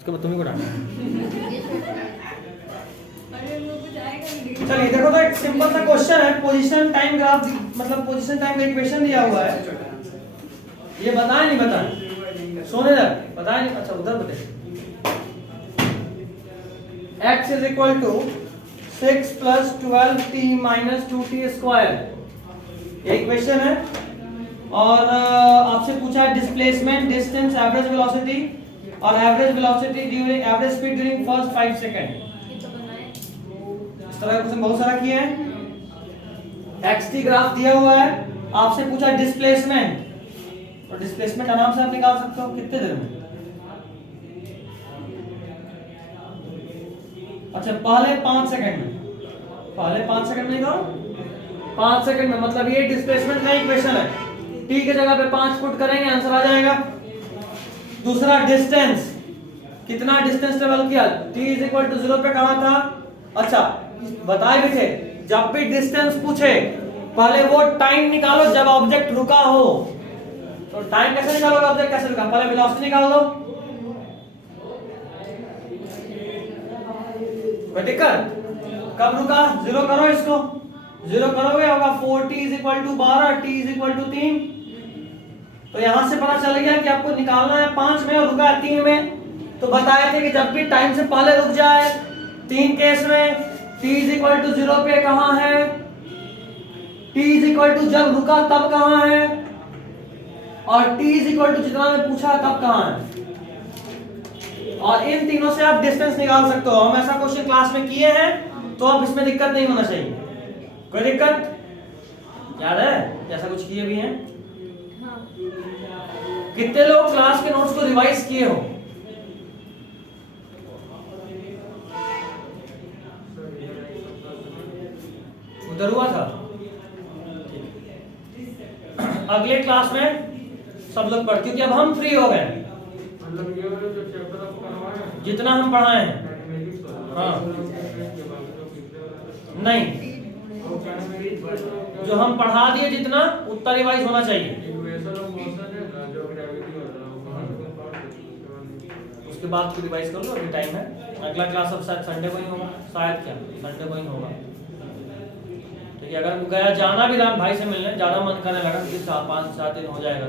उसके बाद तुम्ही को डालना है। चलिए देखो, तो एक सिंपल सा क्वेश्चन है, पोजीशन टाइम ग्राफ, मतलब पोजीशन टाइम का इक्वेशन दिया हुआ है। ये बताए नहीं बताए, सोने लग बताए नहीं, अच्छा उधर बताए। x is equal to 6 plus 12t minus 2t square, ये इक्वेशन है। और आपसे पूछा है डिस्प्लेसमेंट, डिस्टेंस, एवरेज वेलोसिटी और average velocity during, average speed during first 5 second. इस तरह का क्वेश्चन बहुत सारा किए हैं। xt ग्राफ दिया हुआ है, आपसे पूछा डिस्प्लेसमेंट, तो डिस्प्लेसमेंट आराम से आप निकाल सकते हो कितने देर में। अच्छा पहले 5 सेकंड में, पहले 5 सेकंड में निकालो, 5 सेकंड में, मतलब ये डिस्प्लेसमेंट का इक्वेशन है। t की जगह पे 5 पुट करेंगे, आंसर आ जाएगा। दूसरा डिस्टेंस, कितना डिस्टेंस ट्रेवल किया, t इज इक्वल टू 0 पे कहा था। अच्छा बताए भी थे, जब भी डिस्टेंस पूछे पहले वो टाइम निकालो जब ऑब्जेक्ट रुका हो। तो टाइम कैसे निकालोगे, ऑब्जेक्ट कैसे रुका, पहले वेलोसिटी निकाल दो। कोई दिक्कत, कब रुका, 0 करो, इसको 0 करोगे होगा 4t is equal to 12, t is equal to 3। तो यहां से पता चल गया कि आपको निकालना है 5 में और रुका है 3 में। तो बताए थे कि जब भी टाइम से पहले रुक जाए, 3 केस में t इज इक्वल टू 0 पे कहां है, t इज इक्वल टू जब रुका तब कहां है, और t इज इक्वल टू जितना मैं पूछा तब कहां है। और इन तीनों से आप डिस्टेंस निकाल सकते हो। हम ऐसा क्वेश्चन क्लास में किए हैं, तो अब इसमें दिक्कत नहीं होना चाहिए। कोई दिक्कत याद है, ऐसा कुछ किए भी हैं। कितने लोग क्लास के नोट्स को रिवाइज किए हो, उधर हुआ था। अगले क्लास में सब लोग पढ़, क्योंकि अब हम फ्री हो गए, जितना हम पढ़ाए हैं। हाँ नहीं, जो हम पढ़ा दिए जितना उतना रिवाइज होना चाहिए। उसके बाद फिर रिवाइज कर लो, अभी टाइम है। अगला क्लास अब शायद संडे को ही होगा, शायद क्या संडे को ही होगा। तो ये अगर गया जाना भी राम भाई से मिलने, ज्यादा मन करने लगा कि 5-7 दिन हो जाएगा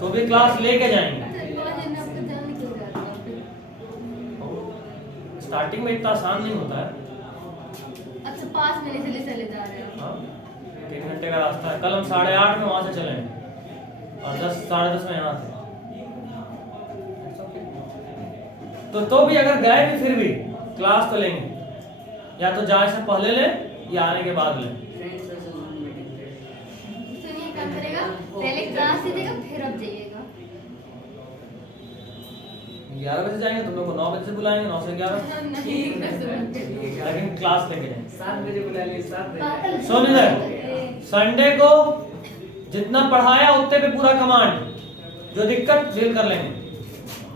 तो भी क्लास लेके जाएंगे। स्टार्टिंग में इतना आसान नहीं होता है। अच्छा 5 महीने से चले जा रहे हैं। हाँ 3 घंटे का रास्ता है। कल हम 8:30 में वहां से चले और 10-10:30 में यहाँ थे। तो भी अगर गए भी फिर भी क्लास तो लेंगे, या तो जाए से पहले ले या आने के बाद ले। सुनिए क्या करेगा, पहले क्लास से देगा फिर अब जाइएगा। 11 बजे जाएंगे, तुम लोग को 9 बजे से बुलाएंगे, 9 से 11। लेकिन क्लास लेके जाएंगे 7 बजे बुला लिए, 7 बजे। सुन ले, संडे को जितना पढ़ाया उतने पे पूरा कमांड, जो दिक्कत डील कर लेंगे।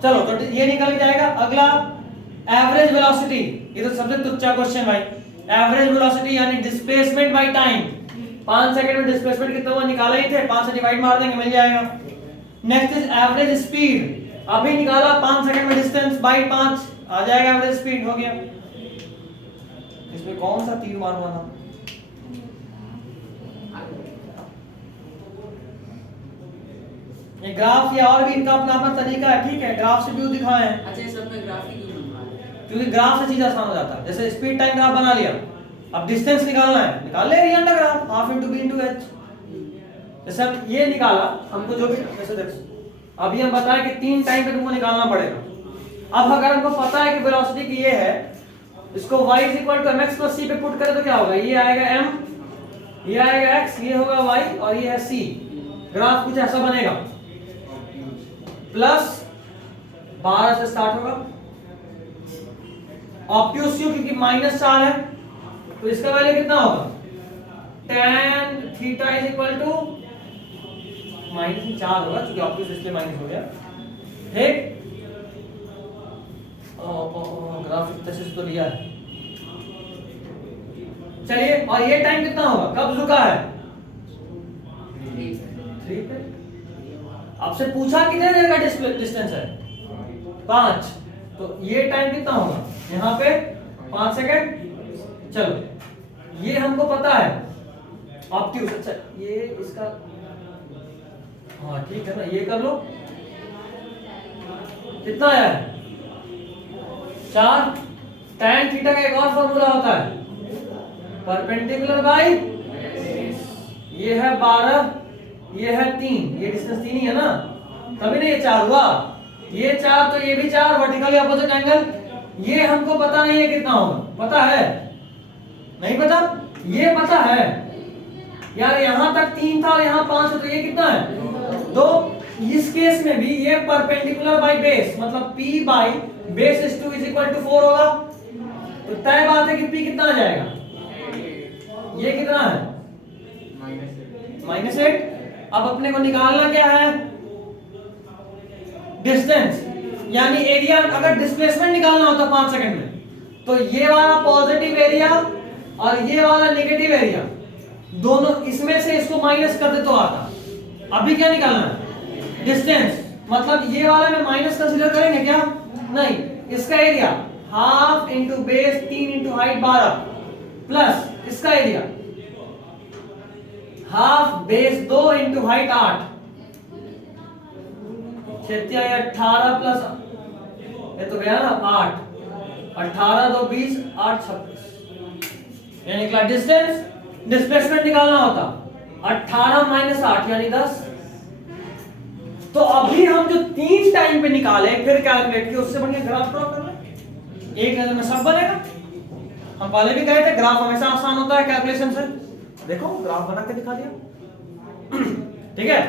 चलो तो ये निकल जाएगा। अगला एवरेज वेलोसिटी, ये तो सबसे तुच्चा क्वेश्चन भाई। एवरेज वेलोसिटी यानी डिस्प्लेसमेंट बाय टाइम। 5 सेकंड में डिस्प्लेसमेंट कितना हुआ निकाला ही थे, 5 से डिवाइड मार देंगे मिल जाएगा। नेक्स्ट इज एवरेज स्पीड, अभी निकाला 5 सेकंड में डिस्टेंस बाय 5 आ जाएगा, एवरेज स्पीड हो गया। इसमें कौन सा तीर मार हुआ था, ये ग्राफ या और भी इनका अपना अपना तरीका है, ठीक है। ग्राफ से व्यू दिखाए हैं। अच्छा ये सब में ग्राफिक क्यों बनवा रहे हैं? क्योंकि ग्राफ से चीज आसान हो जाता है। जैसे स्पीड टाइम ग्राफ बना लिया, अब डिस्टेंस निकालना है, निकाल ले area under graph, half into B into H. जैसे हम ये निकाला, हमको जो भी जैसे देखो अभी हम बताएं कि 3 टाइम पे तुमको निकालना पड़ेगा। अब अगर हमको पता है कि वेलोसिटी की ये है, इसको y = mx + c पे पुट करें तो क्या होगा, ये आएगा m, ये आएगा x, ये होगा y और ये है c। ग्राफ कुछ ऐसा बनेगा, प्लस 12 से स्टार्ट होगा, ऑब्ट्यूसिव क्योंकि -4 है, तो इसका वैल्यू कितना होगा, tan थीटा = -4 होगा, क्योंकि ऑब्ट्यूस इसलिए माइनस हो गया। ठीक, ग्राफिक तस्वीर तो लिया है। चलिए, और ये टाइम कितना होगा, कब रुका है, 3 पे। आपसे पूछा कितने देर का डिस्टेंस है, 5। तो ये टाइम कितना होगा यहाँ पे 5 सेकंड। चलो ये हमको पता है ऑब्ट्यूज। अच्छा ये इसका हाँ ठीक है ना, ये कर लो। कितना है 4। tan थीटा का एक और फॉर्मूला होता है परपेंडिकुलर बाई, ये है 12, ये है 3, ये डिस्टेंस 3 ही है ना, तभी ना ये 4 हुआ। ये 4 तो ये भी 4, वर्टिकली अपोजिट एंगल। ये हमको पता नहीं है कितना होगा, पता है नहीं पता, ये पता है यार। यहां तक 3 था और यहां 5 है, तो ये कितना है 2। इस केस में भी ये परपेंडिकुलर बाय बेस, मतलब p by base is 2 is equal to 4 होगा। तो तय बात है कि p कितना आ जाएगा, ये कितना है -8। अब अपने को निकालना क्या है डिस्टेंस, यानी एरिया। अगर डिस्प्लेसमेंट निकालना होता 5 सेकंड में, तो ये वाला पॉजिटिव एरिया और ये वाला नेगेटिव एरिया, दोनों इसमें से इसको माइनस कर दे तो आता। अभी क्या निकालना है डिस्टेंस, मतलब ये वाला में माइनस कंसीडर करेंगे क्या, नहीं। इसका area half into base 3 into height 12 plus इसका area half base 2 into height 8, 18 plus ये तो गया ना 8, 18 2 20 8 26, ये निकला डिस्टेंस। डिस्प्लेसमेंट निकालना होता 18 माइनस 8 यानी 10। तो अभी हम जो 3 टाइम पे निकाले फिर कैलकुलेट किए, उससे बढ़िया ग्राफ ड्रॉ कर ले, एक नजर में सब बनेगा। हम पहले भी कहे थे ग्राफ हमेशा आसान होता है कैलकुलेशन से। देखो ग्राफ बना के दिखा दिया ठीक है।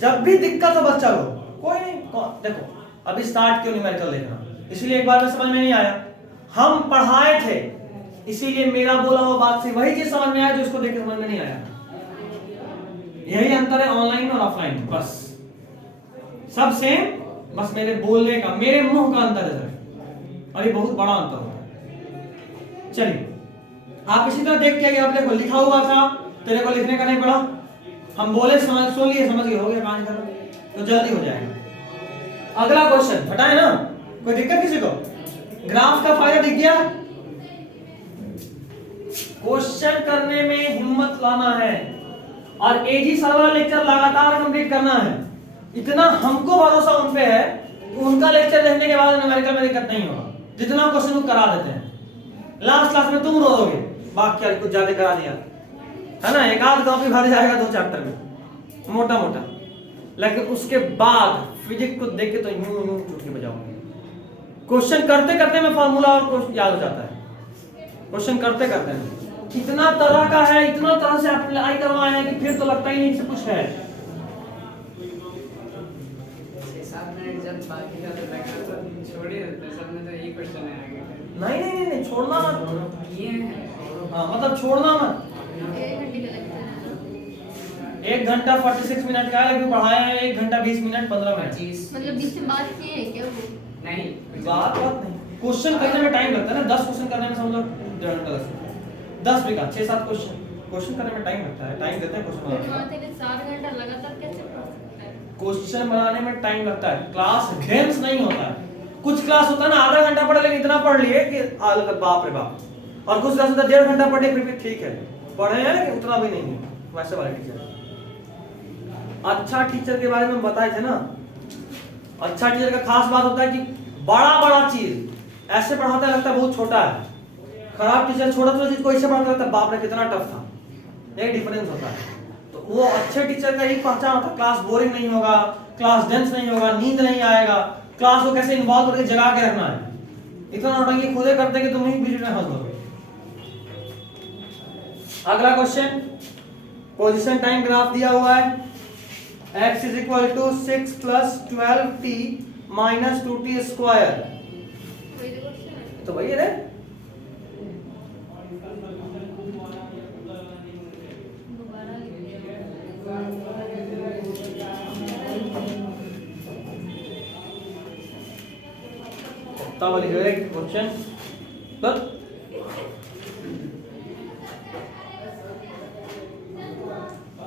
जब भी दिक्कत हो बच्चा लो कोई नहीं, देखो अभी स्टार्ट क्यों न्यूमेरिकल देखना, इसलिए एक बार में समझ में नहीं आया, हम पढ़ाए थे इसीलिए मेरा बोला हुआ बात से वही चीज समझ में आया जो उसको देख के समझ में नहीं आया। यही अंतर है ऑनलाइन और ऑफलाइन, बस सब सेम, बस मेरे बोलने का मेरे मुंह का अंतर है सर, और ये बहुत बड़ा अंतर होता है। चलिए आप इसी तरह देख के आइए। आप देखो लिखा हुआ था, तेरे को लिखने का नहीं पड़ा, हम बोले समझ सुन लिए समझ गए, हो गया काम कर, तो जल्दी हो जाएगा। अगला क्वेश्चन हटाए ना, कोई दिक्कत किसी को? ग्राफ का फायदा दिख गया। क्वेश्चन करने में हिम्मत लाना है और एजी सर वाला लेक्चर लगातार कंप्लीट करना है। इतना हमको भरोसा उन पे है कि उनका लेक्चर देखने के बाद न्यूमेरिकल में दिक्कत नहीं होगा, जितना क्वेश्चन वो करा देते हैं। लास्ट क्लास में तुम रोओगे बाकी कुछ ज्यादा करा दिया है ना, एक आध कॉपी भर जाएगा 2 चैप्टर में मोटा मोटा, लेकिन उसके बाद फिजिक्स को देख के तो यूं यूं चुटकी बजाओगे। क्वेश्चन करते करते में फार्मूला और याद हो जाता है, क्वेश्चन करते करते में इतना तरह का है, इतना तरह से अप्लाई करवाए हैं कि फिर तो लगता ही नहीं कि कुछ है। 6-7 मिनट जब बाकी का तो लगा तो छोड़ ही देते, सब में तो यही क्वेश्चन है आगे। नहीं छोड़ना मत, ये है हाँ मतलब छोड़ना मत। 1 घंटा 46 मिनट का है, लेकिन पढ़ाया है 1 घंटा 20 मिनट 15 मिनट। मतलब बीच में बात किए है क्या वो? नहीं बात नहीं, क्वेश्चन करने में टाइम लगता है ना, 10 क्वेश्चन करने में समझ लो 1.5 घंटा लगता है। 10 भी का 6-7 क्वेश्चन करने में टाइम लगता है, टाइम देते हैं क्वेश्चन बनाने में। तेरे 4 घंटा लगातार कैसे पढ़ सकता है? क्वेश्चन बनाने में टाइम लगता है, क्लास गेम्स नहीं होता है। कुछ क्लास होता है ना आधा घंटा पढ़े लेकिन इतना पढ़ लिए कि बाप रे बाप, और कुछ क्लास होता है 1.5 घंटा पढ़े फिर भी ठीक है, पढ़े हैं लेकिन उतना भी नहीं है। वैसे वाले टीचर, अच्छा टीचर के बारे में बताए थे ना, अच्छा टीचर का खास बात होता है कि बड़ा चीज ऐसे पढ़ाता है लगता है बहुत छोटा है, खराब टीचर छोटा चीज को ऐसे पढ़ाता लगता है बाप रे कितना टफ था। एक डिफरेंस होता है। तो वो अच्छे टीचर का एक पहचान होता है, क्लास boring नहीं होगा, क्लास डेंस नहीं होगा, नींद नहीं आएगा, क्लास को कैसे इन्वॉल्व करके जगा के रखना है। इतना नौटंकी खुदे करते कि तुम ही बीच में हंस दोगे। अगला क्वेश्चन, पोजीशन टाइम ग्राफ दिया हुआ है, x is equal to 6 plus 12t minus 2t square। तो वही है रे, वाली जो है क्वेश्चन पर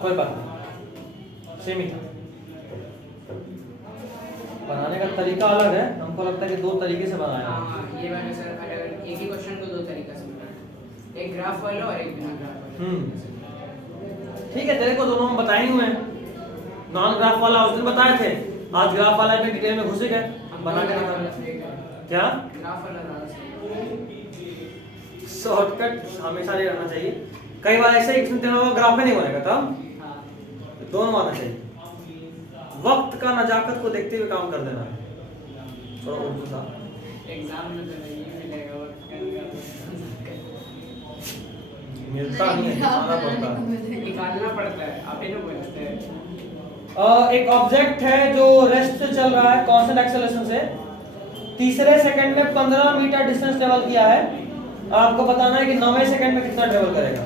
कोई बात नहीं, सेम ही था। बनाने का तरीका अलग है, हमको लगता है कि दो तरीके से बनाया है। हाँ ये वाले सर अगर एक ही क्वेश्चन को दो तरीके से बनाया, एक ग्राफ वाला और एक बिना ग्राफ वाला। ठीक है, तेरे को दोनों हम बताए हुए हैं। नॉन ग्राफ वाला उस दिन बताए थे, आज ग्राफ वाला में डिटेल में घुसे गए, बना के दिखा। क्या ग्राफ वाला ज़्यादा सही। शॉर्टकट हमेशा नहीं रहना चाहिए, कई बार ऐसे ही तेरा ग्राफ में नहीं बनेगा तब हाँ दोनों आना चाहिए। वक्त का नजाकत को देखते हुए काम कर देना है। थोड़ा उर्दू था, एग्जाम में तो नहीं मिलेगा वक्त का, मिलता नहीं है, दिखाना पड़ता है। निकालना पड़ता है, आप ही लोग बोलते हैं। एक ऑब्जेक्ट है जो रेस्ट से चल रहा है कांस्टेंट एक्सेलरेशन से, तीसरे सेकंड में 15 मीटर डिस्टेंस ट्रेवल किया है। आपको बताना है कि 9वें सेकंड में कितना ट्रेवल करेगा।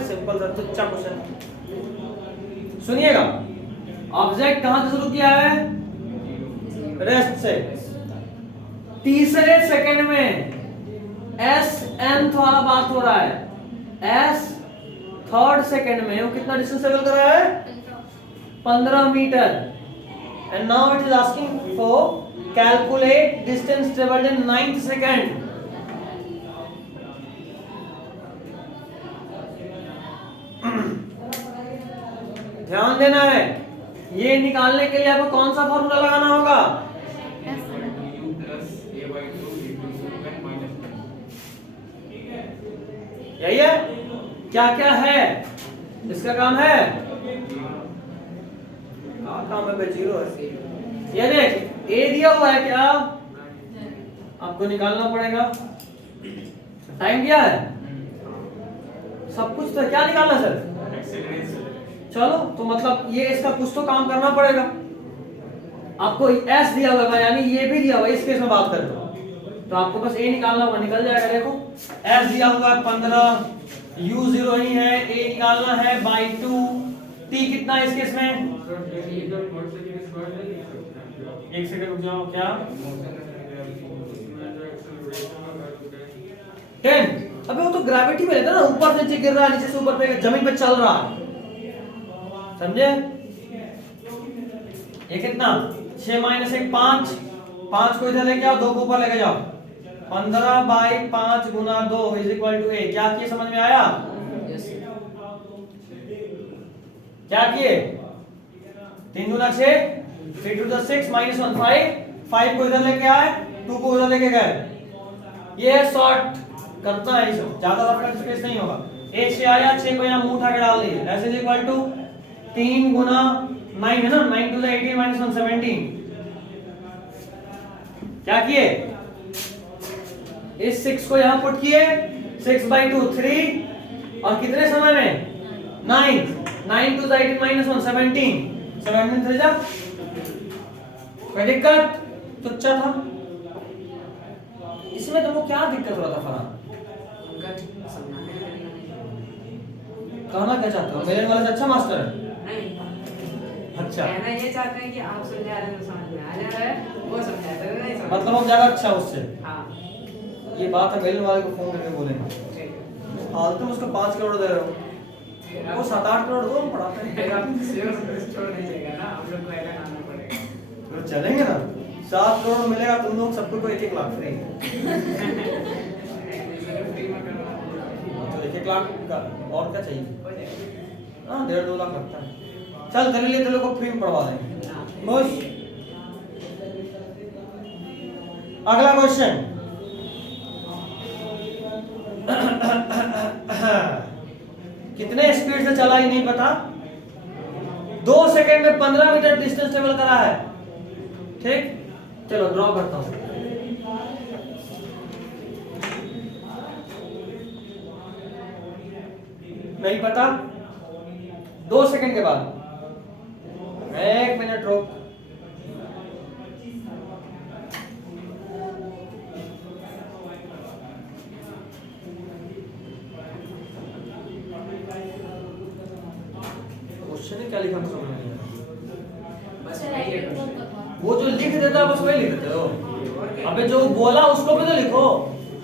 सिंपल सा तुच्चा क्वेश्चन। सुनिएगा, ऑब्जेक्ट कहां से शुरू किया है? रेस्ट से। तीसरे सेकंड में एस nth वाला बात हो रहा है, एस थर्ड सेकंड में वो कितना डिस्टेंस ट्रेवल कर रहा है? 15 metre. And now it is asking for calculate distance travelled in 9th second. ध्यान देना है, ये निकालने के लिए आपको कौन सा फॉर्मूला लगाना होगा? यही है। क्या क्या है इसका काम है? काम है भाई, जीरो है। ये देख, ए दिया हुआ है, क्या आपको निकालना पड़ेगा। टाइम दिया है, सब कुछ तो क्या निकालना सर? चलो तो मतलब ये इसका कुछ तो काम करना पड़ेगा। आपको एस दिया हुआ है, यानी ये भी दिया हुआ है, इस केस में बात करें तो आपको बस ए निकालना होगा, निकल जाएगा। देखो एस दिया हुआ है 15, यू 0 ही है, ए निकालना है बाई 2, टी कितना है इस केस में? एक सेकंड रुक जाओ, क्या 10? अबे वो तो ग्रेविटी में रहता है ना, ऊपर से नीचे गिर रहा है, नीचे से ऊपर पे, जमीन पे चल रहा है, समझे? ये कितना? 6 माइनस 1 5, 5 को इधर लेके आओ, 2 को ऊपर लेके जाओ, 15 बाई 5 गुना 2 इज इक्वल टू ए। क्या किए, समझ में आया? क्या किए? 3 गुना 6, 3 टू द 6 माइनस 1 5, 5 को इधर लेके आए, 2 को उधर लेके गए। ये शॉर्ट करना है, सब ज्यादा रेफरेंस स्पेस नहीं होगा। ए 6 आया, 6 को यहाँ मुंह उठा के डाल दिए, ऐसे इज इक्वल टू 3 गुना 9 है ना, 9 टू द 18 माइनस 1 17। क्या किए? इस 6 को यहाँ पुट किए, 6 बाई 2 3, और कितने समय में? 9 टू द 18 माइनस 1 17, 17 3 जा। कोई दिक्कत? तुच्चा था। इसमें तुमको क्या दिक्कत हो रहा था फरहान? कहना क्या चाहते हो? मेरे वाले से अच्छा मास्टर है? नहीं, अच्छा, कहना ये चाहते हैं कि आप समझा रहे हैं तो समझ में आ जा रहा है, वो समझाते हैं नहीं समझ। मतलब हम ज्यादा अच्छा उससे। हाँ ये बात है, मेरे वाले को फोन करके बोलेंगे। ठीक है। फालतू में उसको 5 करोड़ दे रहे हो, वो 7-8 करोड़ दो, हम पढ़ाते हैं। फिर आप सेव स्टोर नहीं जाएगा ना, हम लोग को ऐसा आना पड़ेगा। तो चलेंगे ना, 7 करोड़ मिलेगा तुम लोग सबको को 1-1 लाख फ्री। फ्री में करना तो 1-1 लाख का और क्या चाहिए? हो जाएगा। हाँ 1.5-2 लाख लगता है। चल तेरे लिए तेरे को फ्री में पढ़वा देंगे। हाँ। खुश? अगला क्वेश्चन। कितने स्पीड से चला ही नहीं पता, 2 सेकंड में 15 मीटर डिस्टेंस ट्रेवल करा है। ठीक, चलो ड्रॉ करता हूं। नहीं पता, 2 सेकंड के बाद 1 मिनट रोक। क्वेश्चन क्या लिखा समझ नहीं आया। बस वही है क्वेश्चन। वो जो लिख देता है बस वही लिख देते हो। अबे जो बोला उसको भी तो लिखो,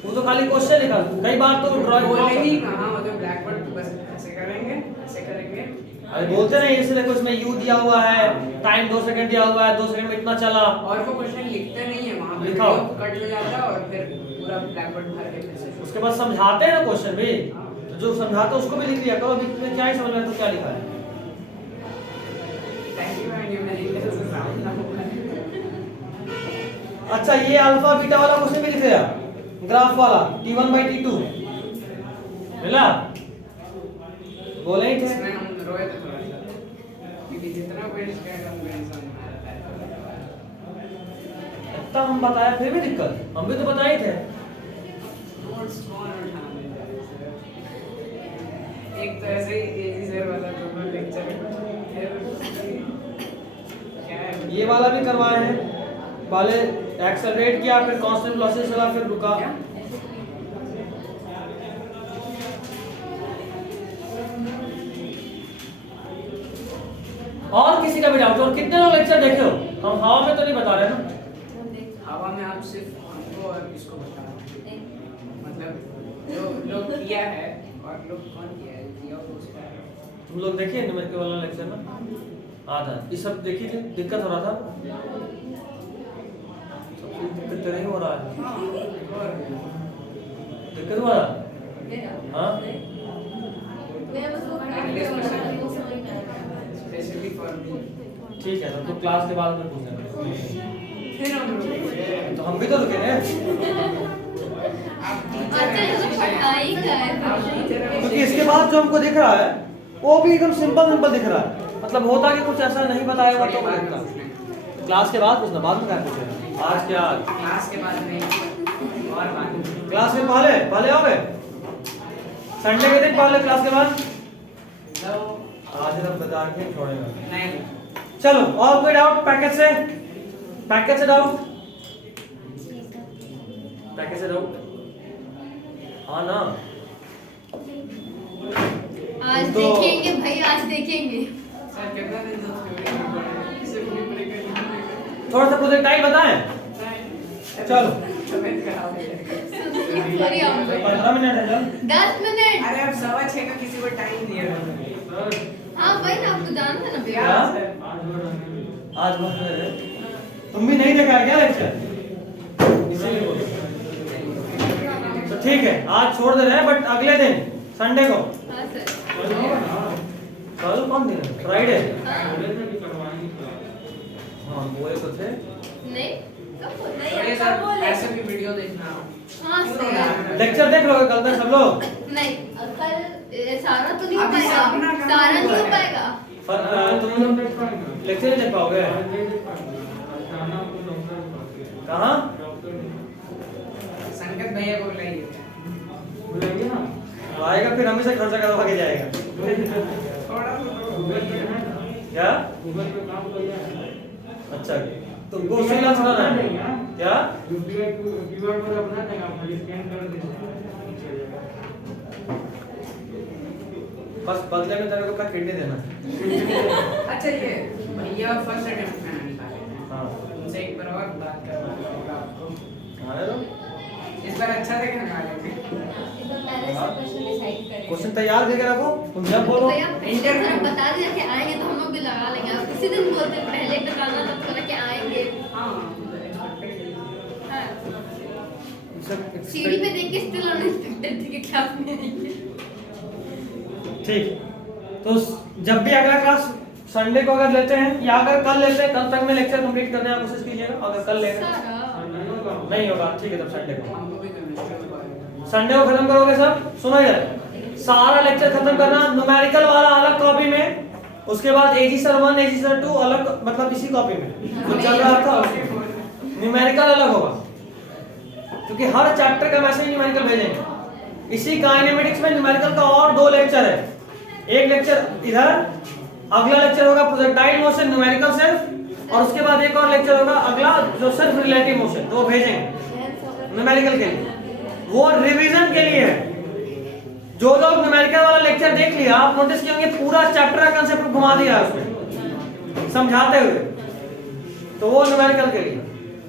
वो तो खाली क्वेश्चन लिखा। कई बार तो ड्राइंग बोलेंगे ही कहाँ, मतलब ब्लैक बोर्ड बस ऐसे करेंगे, ऐसे करेंगे, अरे बोलते नहीं, इसलिए देखो इसमें यू दिया हुआ है, टाइम 2 सेकंड दिया हुआ है, 2 सेकंड में इतना चला। और वो क्वेश्चन लिखते नहीं है वहां पे, लिखा हो। कट हो जाता है और फिर पूरा ब्लैक बोर्ड भर के फिर से उसके बाद समझाते हैं ना क्वेश्चन भी, तो जो समझाते हैं उसको भी लिख लिया करो, अभी तुम्हें क्या ही समझ में तो क्या लिखा है। थैंक यू एंड न्यूमेरिकल से सामना होगा। अच्छा ये अल्फा बीटा वाला क्वेश्चन भी लिख दिया, ग्राफ वाला T1/T2 मिला, बोले ही थे। इसमें हम रोए थे थोड़ा सा, क्योंकि जितना पेज का हम गणित हमारा इतना हम बताया फिर भी दिक्कत, हम भी तो बताए थे। नोट्स कौन उठाने जा रहे हैं? एक तो ऐसे ही एजी सर वाला तो लेक्चर क्या है ये वाला भी करवाए हैं, पहले एक्सेलरेट किया, फिर कांस्टेंट वेलोसिटी चला, फिर रुका। क्या? और किसी का भी डाउट? और कितने लोग लेक्चर देखे हो? हम हवा में तो नहीं बता रहे ना। हवा में आप सिर्फ हमको और किसको बता रहे हैं? मतलब जो लोग किया है और लोग कौन किया है, किया हो उसका तुम लोग देखिए न्यूमेरिकल वाला लेक्चर ना, आधा ये सब देखी थी, दिक्कत हो रहा था, सबसे दिक्कत तो नहीं हो रहा है, और दिक्कत हो रहा। हाँ स्पेशली फॉर मी। ठीक है, तो क्लास के बाद में पूछना। फिर हम लोग तो हम भी तो रुके हैं, अच्छा ये तो पढ़ाई का है। क्योंकि इसके बाद जो हमको दिख रहा है वो भी एकदम सिंपल सिंपल दिख रहा है, मतलब होता कि कुछ ऐसा नहीं बताया हुआ तो लगता। क्लास के बाद पूछना, बाद में क्या पूछेगा? आज क्या? क्लास के बाद नहीं और बाद में। क्लास के पहले पहले आओगे, संडे के दिन पहले क्लास के बाद। आज तक बता के छोड़ेगा नहीं। चलो, और कोई डाउट पैकेज से? पैकेज से डाउट? पैकेज से डाउट? हाँ ना, आज तो- देखेंगे भाई, आज देखेंगे। सर कितना दिन से थ्योरी सिर्फ भी पढ़ी करनी थोड़ा सा प्रोजेक्टाइल बताएं। है। चलो। तबीयत खराब है। सॉरी आप 15 मिनट है, चल 10 मिनट। अरे अब 6:15 का किसी को टाइम दिया हाँ वही ना, आपको जानते हैं ना क्या भैया। सर? आज बहुत देर है। तुम भी नहीं देखा है क्या लेक्चर? इसीलिए बोल रहा हूं। तो ठीक है, आज छोड़ दे रहे हैं, बट अगले दिन संडे को। हाँ सर। कल कौन दिन है? फ्राइडे। हाँ। हाँ बोले तो थे। नहीं कब बोल तो ये सर ऐसे भी वीडियो देखना। हाँ सर। लेक्चर देख लोगे कल तक सब लोग? नहीं कल सारा तो नहीं हो अभी पाएगा, अपना काम सारा नहीं हो है। पाएगा। पर तुम लेक्चर नहीं देख पाओगे। कहाँ? संकेत भैया को बुलाइए। आएगा फिर हम ही से खर्चा करवा के जाएगा। थोड़ा क्या? अच्छा, तुमको उसी का सुना है क्या? बस बदले में तेरे को अपना किडनी देना है। अच्छा ये भैया फर्स्ट अटेम्प्ट में निकाले हैं। हाँ उनसे एक बार और बात करना पड़ेगा आपको। आए तो इस बार अच्छा से खा लेंगे। क्वेश्चन तैयार करके रखो, तुम जब बोलो। भैया पहले सर बता दिया कि आएंगे तो हम लोग भी लगा लेंगे। आप किसी दिन बोलते हैं पहले बताना, तब बोला कि आएंगे। हाँ हाँ। सब सीढ़ी पे देख के स्टिल अनएक्सपेक्टेड थी कि क्लास में आएंगे। ठीक, तो जब भी अगला क्लास संडे को अगर लेते हैं या अगर कल लेते हैं, कल तक में लेक्चर कंप्लीट करने की कोशिश कीजिएगा। अगर कल लेंगे सारा नहीं होगा, ठीक है, तब संडे को। हमको भी करना संडे को खत्म करोगे सब? सुनो यार, सारा लेक्चर खत्म करना, न्यूमेरिकल वाला अलग कॉपी में, उसके बाद एजी सर 1 एजी सर 2 अलग, मतलब इसी कॉपी में जो चल रहा था न्यूमेरिकल अलग होगा, क्योंकि हर चैप्टर का मैसेज न्यूमेरिकल भेजेंगे। इसी काइनेमेटिक्स में न्यूमेरिकल का और 2 लेक्चर है, एक लेक्चर इधर, अगला लेक्चर होगा प्रोजेक्टाइल मोशन न्यूमेरिकल सिर्फ, और उसके बाद एक और लेक्चर होगा अगला जो सिर्फ रिलेटिव मोशन, तो वो भेजेंगे न्यूमेरिकल के लिए, वो रिवीजन के लिए है। जो लोग न्यूमेरिकल वाला लेक्चर देख लिया, आप नोटिस किए होंगे पूरा चैप्टर का कांसेप्ट घुमा दिया है उसमें समझाते हुए, तो वो न्यूमेरिकल के लिए।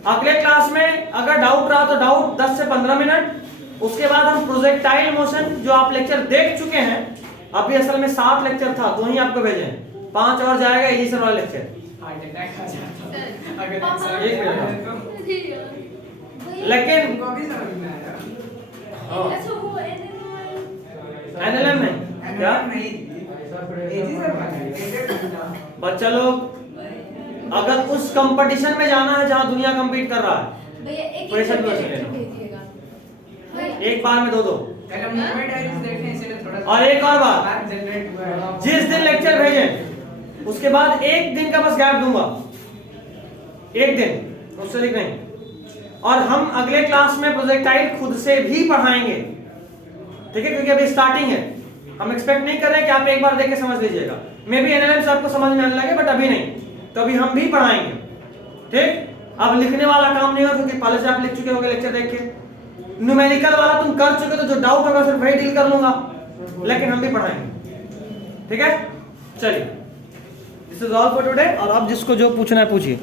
अगले क्लास में अगर डाउट रहा तो डाउट 10 से 15 मिनट, उसके बाद हम प्रोजेक्टाइल मोशन जो आप लेक्चर देख चुके हैं अभी असल में 7 लेक्चर था तो ही आपको भेजे हैं, 5 और जाएगा यही सब वाला लेक्चर। हार्ट अटैक आ जाता सर, अगर पापा, ऐसा एक मिनट। है तो अरे यार, भैया, लेकिन तुमको भी समझ में आया। अच्छा वो एनएलएम नहीं क्या नहीं एजी सर बना बच्चा लोग अगर उस कंपटीशन में जाना है जहां दुनिया compete कर रहा है, भैया एक प्रेशर करके भी उसमें लेक्चर लेना। भेजिएगा भैया, एक बार में 2-2। पहले मूवमेंट डायरीज देखें इसलिए थोड़ा और एक और बात, बात जनरेट हुआ है। जिस दिन लेक्चर भेजें उसके बाद 1 दिन का बस गैप दूंगा, 1 दिन, उससे अधिक नहीं। और हम अगले क्लास में प्रोजेक्टाइल खुद से भी पढ़ाएंगे, ठीक है, क्योंकि अभी स्टार्टिंग है। हम एक्सपेक्ट नहीं कर रहे कि आप एक बार देख के समझ लीजिएगा। मे बी एनएलएम से आपको समझ में आने लगे, बट अभी नहीं, तो अभी हम भी पढ़ाएंगे, ठीक। अब लिखने वाला काम नहीं होगा क्योंकि पहले से आप लिख चुके होंगे लेक्चर देख के। न्यूमेरिकल वाला तुम कर चुके, तो जो डाउट होगा सिर्फ वही डील कर लूंगा, लेकिन हम भी पढ़ाएंगे, ठीक है। चलिए, this is all for today. और अब जिसको जो पूछना है पूछिए।